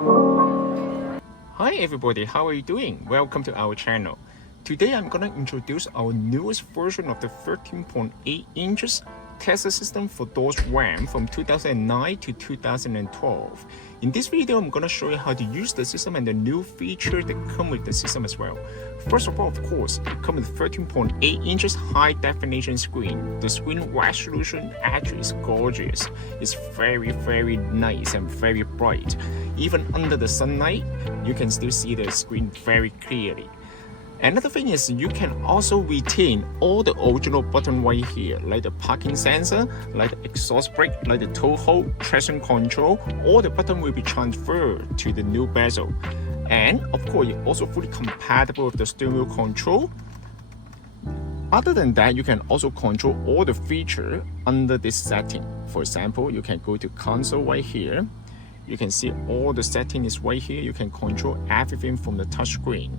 Hi everybody, how are you doing? Welcome to our channel. Today I'm gonna introduce our newest version of the 13.8 inches Tesla system for doors RAM from 2009 to 2012. In this video, I'm gonna show you how to use the system and the new feature that come with the system as well. First of all, of course, it comes with 13.8 inches high definition screen. The screen resolution actually is gorgeous. It's very nice and very bright. Even under the sunlight, you can still see the screen very clearly. Another thing is you can also retain all the original button right here, like the parking sensor, like the exhaust brake, like the tow hold, traction control. All the button will be transferred to the new bezel. And of course, it's also fully compatible with the steering wheel control. Other than that, you can also control all the features under this setting. For example, you can go to console right here. You can see all the settings right here. You can control everything from the touch screen.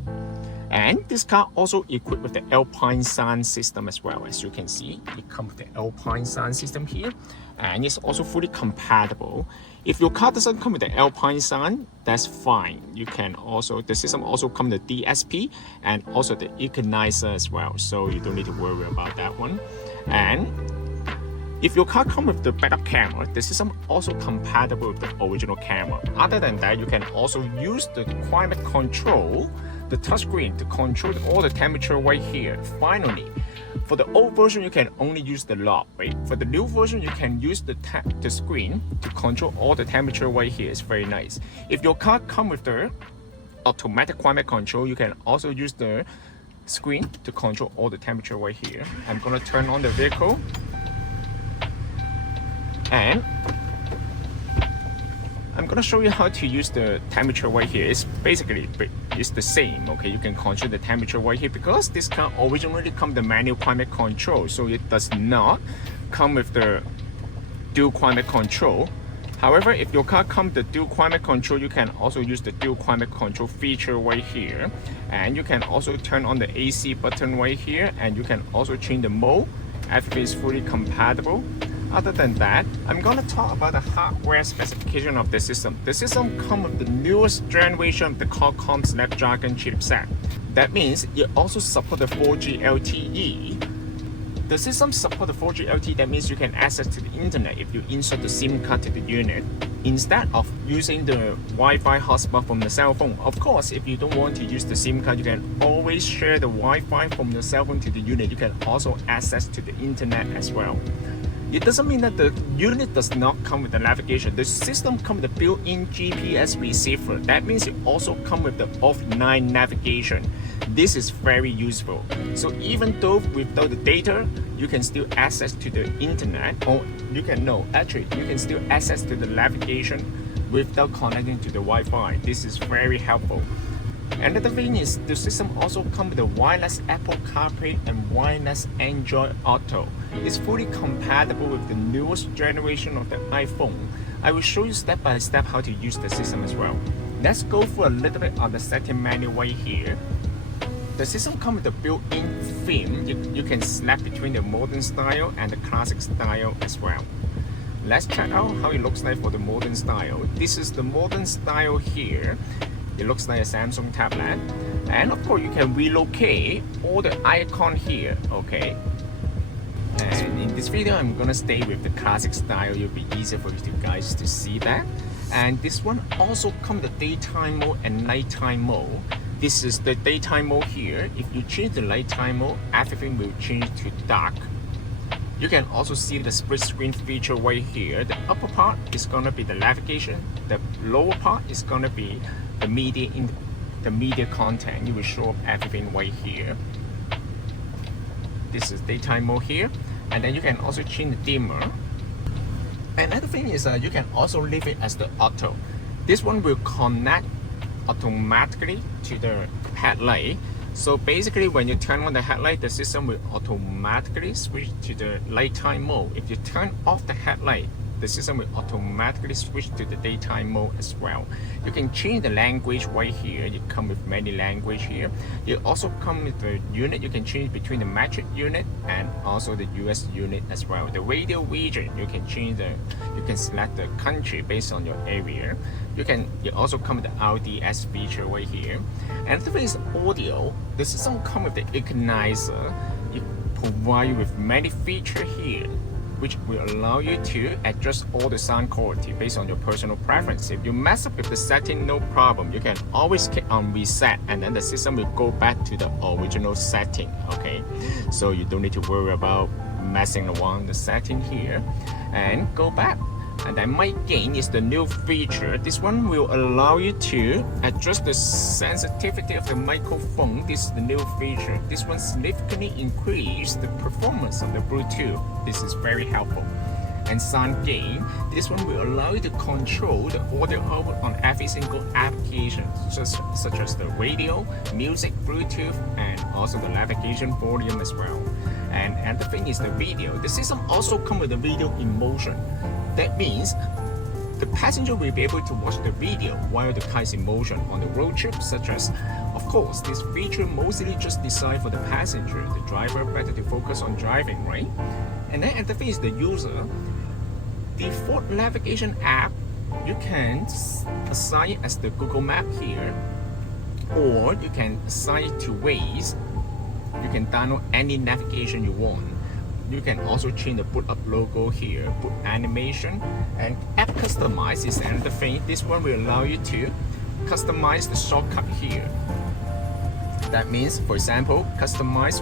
And this car also equipped with the Alpine sound system as well. As you can see, it comes with the Alpine sound system here, and it's also fully compatible. If your car doesn't come with the Alpine sound, that's fine. You can also, the system also comes with the DSP and also the equalizer as well, so you don't need to worry about that one. And if your car comes with the backup camera, the system also compatible with the original camera. Other than that, you can also use the climate control, the touchscreen, to control all the temperature right here. Finally, for the old version, you can only use the knob, right? For the new version, you can use the screen to control all the temperature right here. It's very nice. If your car comes with the automatic climate control, you can also use the screen to control all the temperature right here. I'm gonna turn on the vehicle. And I'm gonna show you how to use the temperature right here. It's basically the same. Okay, you can control the temperature right here because this car originally comes with the manual climate control, so it does not come with the dual climate control. However, if your car comes with the dual climate control, you can also use the dual climate control feature right here, and you can also turn on the AC button right here, and you can also change the mode. Everything is fully compatible. Other than that, I'm gonna talk about the hardware specification of the system. The system comes with the newest generation of the Qualcomm Snapdragon chipset. That means it also supports the 4G LTE. The system supports the 4G LTE, that means you can access to the internet if you insert the SIM card to the unit, instead of using the Wi-Fi hotspot from the cell phone. Of course, if you don't want to use the SIM card, you can always share the Wi-Fi from the cell phone to the unit. You can also access to the internet as well. It doesn't mean that the unit does not come with the navigation. The system comes with the built-in GPS receiver. That means it also comes with the offline navigation. This is very useful. So even though without the data, you can still access to the internet, or you can still access to the navigation without connecting to the Wi-Fi. This is very helpful. Another thing is the system also comes with the wireless Apple CarPlay and wireless Android Auto. It's fully compatible with the newest generation of the iPhone. I will show you step by step how to use the system as well. Let's go through a little bit on the setting menu right here. The system comes with the built-in theme. You can select between the modern style and the classic style as well. Let's check out how it looks like for the modern style. This is the modern style here. It looks like a Samsung tablet, and of course you can relocate all the icon here. Okay, and in this video I'm gonna stay with the classic style. It'll be easier for you guys to see that. And this one also comes with the daytime mode and nighttime mode. This is the daytime mode here. If you change the nighttime mode, everything will change to dark. You can also see the split screen feature right here. The upper part is gonna be the navigation. The lower part is gonna be the media content. You will show up everything right here. This is daytime mode here, and then you can also change the dimmer. Another thing is you can also leave it as the auto. This one will connect automatically to the headlight. So basically, when you turn on the headlight, the system will automatically switch to the nighttime mode. If you turn off the headlight, the system will automatically switch to the daytime mode as well. You can change the language right here. You come with many language here. You also come with the unit. You can change between the metric unit and also the US unit as well. The radio region, you can change you can select the country based on your area. You also come with the RDS feature right here. And the thing is audio. The system come with the equalizer. It provide you with many features here, which will allow you to adjust all the sound quality based on your personal preference. If you mess up with the setting, no problem. You can always click on reset and then the system will go back to the original setting, okay? So you don't need to worry about messing around the setting here. And go back. And then mic gain is the new feature. This one will allow you to adjust the sensitivity of the microphone. This is the new feature. This one significantly increases the performance of the Bluetooth. This is very helpful. And sound gain, this one will allow you to control the audio output on every single application, such as the radio, music, Bluetooth, and also the navigation volume as well. And the thing is the video. The system also comes with the video in motion. That means the passenger will be able to watch the video while the car is in motion on the road trip, such as, of course, this feature mostly just designed for the passenger. The driver better to focus on driving, right? And then the thing is the user, default navigation app, you can assign it as the Google Map here, or you can assign it to Waze. You can download any navigation you want. You can also change the boot up logo here, boot animation, and app customize is another thing. This one will allow you to customize the shortcut here. That means, for example, customize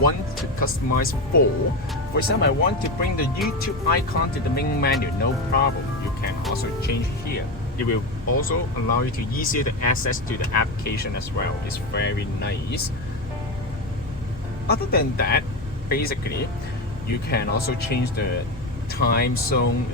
1 to customize 4. For example, I want to bring the YouTube icon to the main menu, no problem. You can also change here. It will also allow you to easier to access to the application as well. It's very nice. Other than that, basically, you can also change the time zone,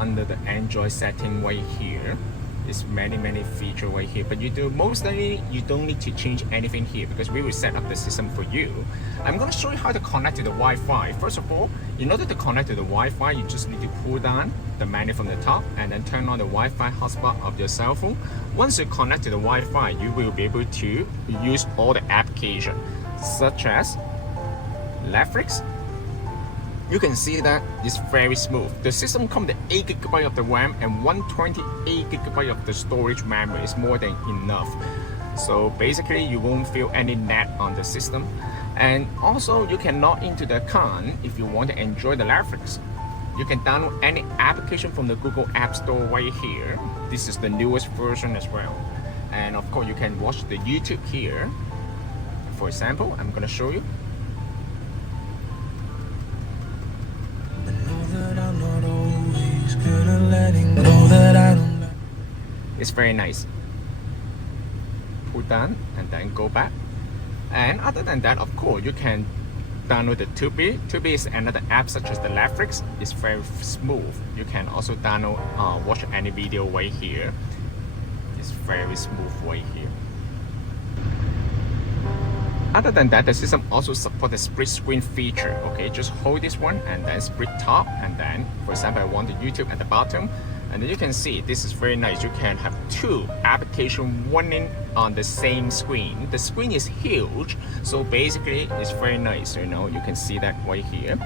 under the Android setting right here. There's many features right here, but mostly you don't need to change anything here because we will set up the system for you. I'm going to show you how to connect to the Wi-Fi. First of all, in order to connect to the Wi-Fi, you just need to pull down the menu from the top and then turn on the Wi-Fi hotspot of your cell phone. Once you connect to the Wi-Fi, you will be able to use all the applications such as Netflix. You can see that it's very smooth. The system comes with 8 GB of the RAM and 128 GB of the storage memory. Is more than enough. So basically, you won't feel any lag on the system. And also, you can log into the account if you want to enjoy the Netflix. You can download any application from the Google App Store right here. This is the newest version as well. And of course, you can watch the YouTube here. For example, I'm going to show you. It's very nice. Pull down and then go back. And other than that, of course, you can download the Tubi. Tubi is another app such as the Netflix. It's very smooth. You can also download, watch any video right here. It's very smooth right here. Other than that, the system also supports the split screen feature. Okay, just hold this one and then split top, and then, for example, I want the YouTube at the bottom, and then you can see this is very nice. You can have 2 applications running on the same screen. The screen is huge, so basically it's very nice. You can see that right here.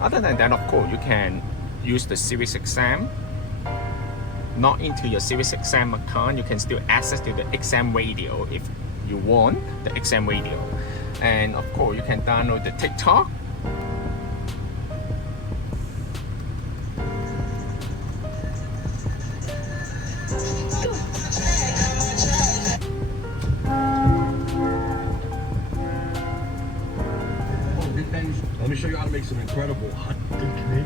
Other than that, of course, you can use the SiriusXM. Not into your SiriusXM account, you can still access to the XM radio if you want the XM radio. And of course, you can download the TikTok. Let me show you how to make some incredible hot Canadian.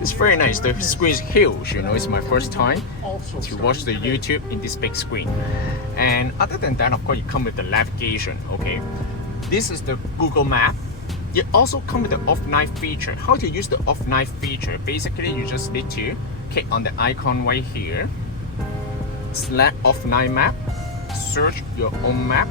It's very nice. The screen is huge. It's my first time to watch the YouTube in this big screen. And other than that, of course, you come with the navigation. Okay, this is the Google Map. It also comes with the off-night feature. How to use the off-night feature? Basically, you just need to click on the icon right here, select off-night map, search your own map.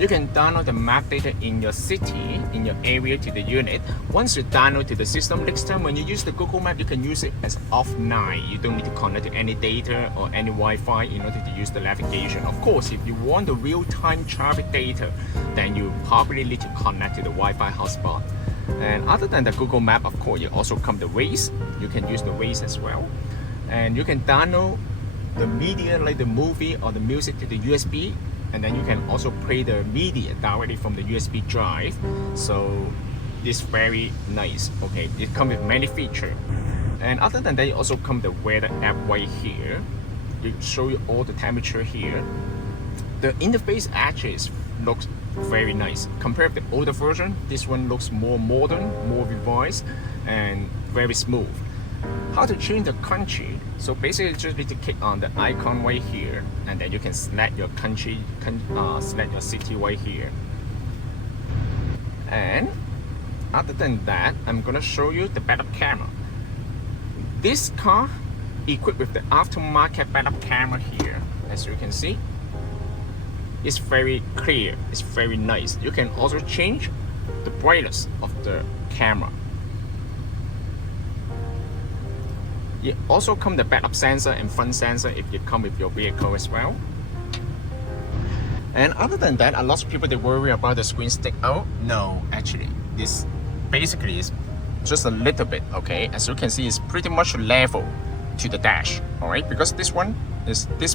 You can download the map data in your city, in your area to the unit. Once you download to the system, next time when you use the Google Map, you can use it as offline. You don't need to connect to any data or any Wi-Fi in order to use the navigation. Of course, if you want the real-time traffic data, then you probably need to connect to the Wi-Fi hotspot. And other than the Google Map, of course, you also come the Waze. You can use the Waze as well. And you can download the media like the movie or the music to the USB. And then you can also play the media directly from the USB drive. So it's very nice. Okay, it comes with many features. And other than that, it also comes the weather app right here. It show you all the temperature here. The interface actually looks very nice. Compared to the older version, this one looks more modern, more revised, and very smooth. How to change the country? So basically, you just need to click on the icon right here, and then you can select your country, select your city right here. And other than that, I'm gonna show you the backup camera. This car equipped with the aftermarket backup camera here, as you can see. It's very clear, it's very nice. You can also change the brightness of the camera. It also comes the backup sensor and front sensor if you come with your vehicle as well. And other than that, a lot of people they worry about the screen stick out. No, actually, this basically is just a little bit, okay? As you can see, it's pretty much level to the dash, all right? Because this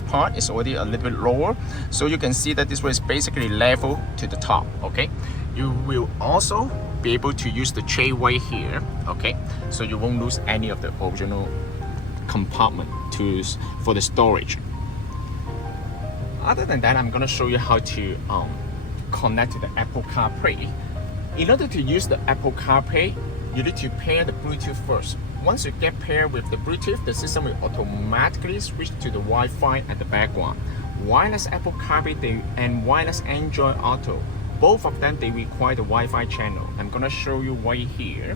part is already a little bit lower, so you can see that this one is basically level to the top, okay? You will also be able to use the tray right here, okay? So you won't lose any of the original compartment for the storage. Other than that, I'm gonna show you how to connect to the Apple CarPlay. In order to use the Apple CarPlay, you need to pair the Bluetooth first. Once you get paired with the Bluetooth, the system will automatically switch to the Wi-Fi at the background. Wireless Apple CarPlay and wireless Android Auto, both of them they require the Wi-Fi channel. I'm gonna show you right here.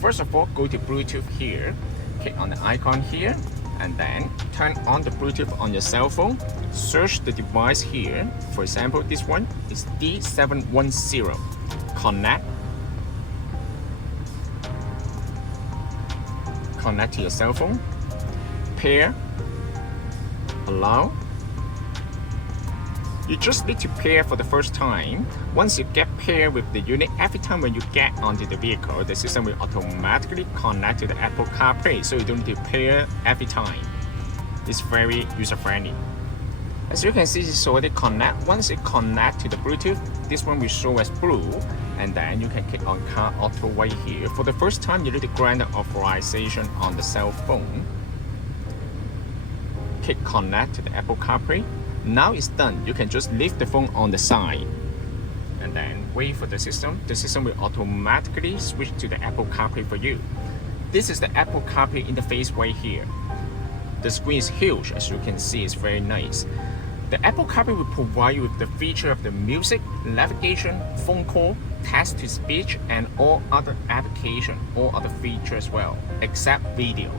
First of all, go to Bluetooth here, click on the icon here, and then turn on the Bluetooth on your cell phone. Search the device here. For example, this one is D710. Connect to your cell phone. Pair. Allow. You just need to pair for the first time. Once you get paired with the unit, every time when you get onto the vehicle, the system will automatically connect to the Apple CarPlay, so you don't need to pair every time. It's very user-friendly. As you can see, it's already connect. Once it connect to the Bluetooth, this one will show as blue, and then you can click on Car Auto right here. For the first time, you need to grant the authorization on the cell phone. Click Connect to the Apple CarPlay. Now it's done. You can just leave the phone on the side and then wait for the system. The system will automatically switch to the Apple CarPlay for you. This is the Apple CarPlay interface right here. The screen is huge, as you can see, it's very nice. The Apple CarPlay will provide you with the feature of the music, navigation, phone call, text-to-speech, and all other applications, all other features as well, except video.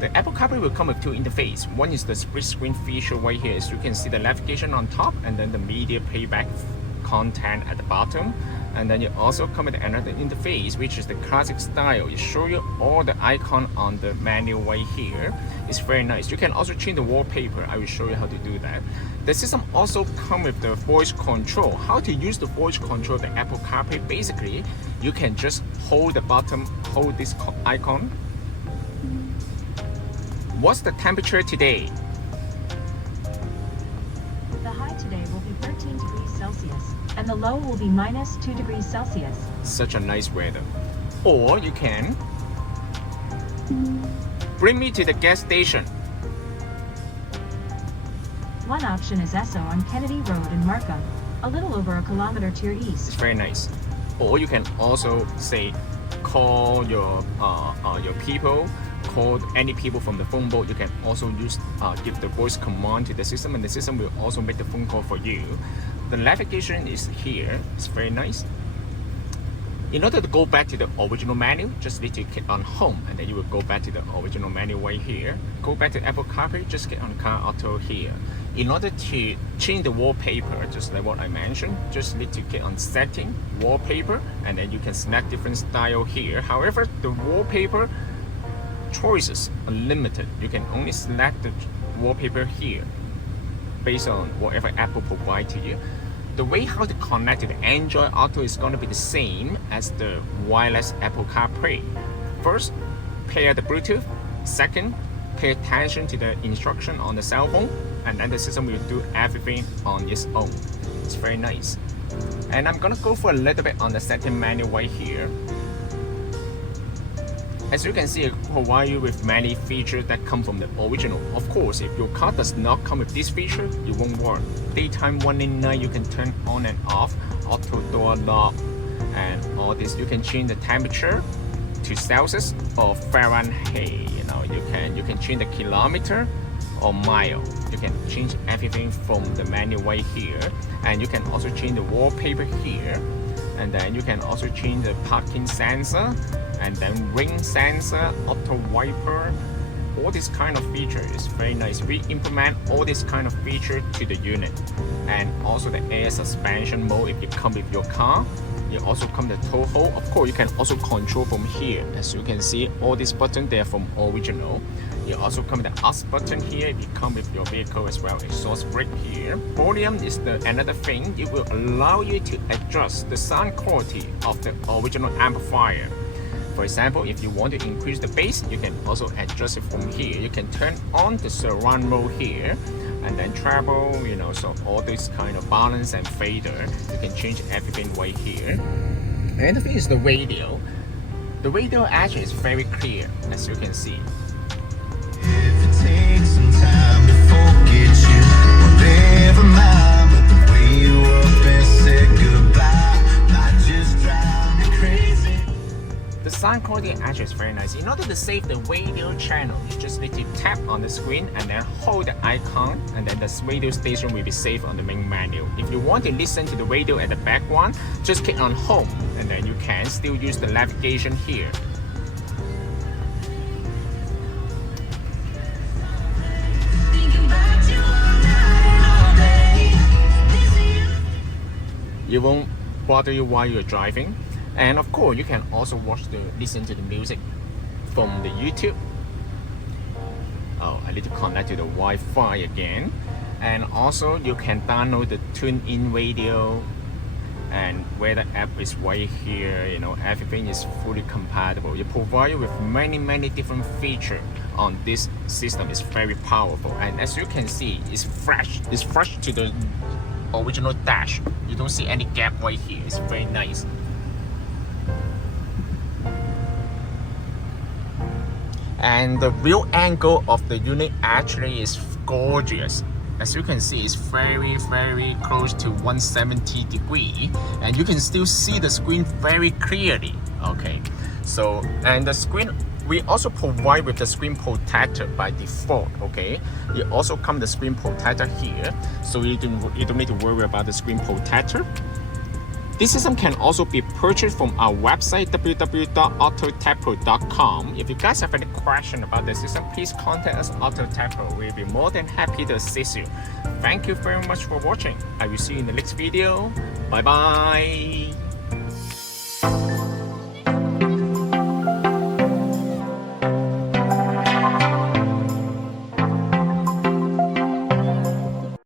The Apple CarPlay will come with two interfaces. One is the split screen feature right here, as you can see the navigation on top and then the media playback content at the bottom. And then you also come with another interface, which is the classic style. It shows you all the icon on the menu right here. It's very nice. You can also change the wallpaper. I will show you how to do that. The system also comes with the voice control. How to use the voice control of the Apple CarPlay? Basically, you can just hold the button, hold this icon. What's the temperature today? The high today will be 13 degrees Celsius, and the low will be minus 2 degrees Celsius. Such a nice weather. Or you can bring me to the gas station. One option is Esso on Kennedy Road in Markham, a little over a kilometer to your It's east. very nice. Or you can also say, call your people, call any people from the phone book. You can also use give the voice command to the system, and the system will also make the phone call for you. The navigation is here. It's very nice. In order to go back to the original menu, just need to click on Home, and then you will go back to the original menu right here. Go back to Apple CarPlay, just click on Car Auto here. In order to change the wallpaper, just like what I mentioned, just need to click on Setting, Wallpaper, and then you can select different style here. However, the wallpaper choices are limited. You can only select the wallpaper here based on whatever Apple provide to you. The way how to connect to the Android Auto is going to be the same as the wireless Apple CarPlay. First, pair the Bluetooth. Second, pay attention to the instruction on the cell phone, and then the system will do everything on its own. It's very nice. And I'm gonna go for a little bit on the setting menu right here. As you can see, it provides you with many features that come from the original. Of course, if your car does not come with this feature, you won't work. Daytime running night, you can turn on and off, auto door lock, and all this. You can change the temperature to Celsius or Fahrenheit. You can change the kilometer or mile. You can change everything from the menu right here, and you can also change the wallpaper here, and then you can also change the parking sensor, and then ring sensor, auto wiper. All this kind of feature is very nice. We implement all this kind of feature to the unit, and also the air suspension mode if you come with your car. You also come the tow hold. Of course, you can also control from here. As you can see, all these buttons they are from original. You also come the us button here if you come with your vehicle as well. Exhaust brake here. Volume is another thing. It will allow you to adjust the sound quality of the original amplifier. For example, if you want to increase the bass, you can also adjust it from here. You can turn on the surround mode here, and then treble, so all this kind of balance and fader, you can change everything right here. And the thing is the radio. The radio actually is very clear, as you can see. If it takes some time to forget you, well, never mind. But the way you up and said goodbye, I just drive me crazy. The sound quality actually is very nice. In order to save the radio channel, you just need to tap on the screen and then hold the icon, and then the radio station will be saved on the main menu. If you want to listen to the radio at the background, just click on Home, and then you can still use the navigation here. It won't bother you while you're driving. And of course, you can also listen to the music from the YouTube. Oh, I need to connect to the Wi-Fi again. And also, you can download the tune-in radio, and weather app is right here. Everything is fully compatible. It provides you with many different features on this system. It's very powerful, and as you can see, it's fresh. It's fresh to the original dash. You don't see any gap right here. It's very nice. And the view angle of the unit actually is gorgeous. As you can see, it's very close to 170 degrees, and you can still see the screen very clearly. Okay, so, and the screen, we also provide with the screen protector by default. Okay, it also comes the screen protector here, so you don't need to worry about the screen protector. This system can also be purchased from our website www.AutoTecPro.com. If you guys have any question about the system, please contact us AutoTecPro. We'll be more than happy to assist you. Thank you very much for watching. I will see you in the next video. Bye bye.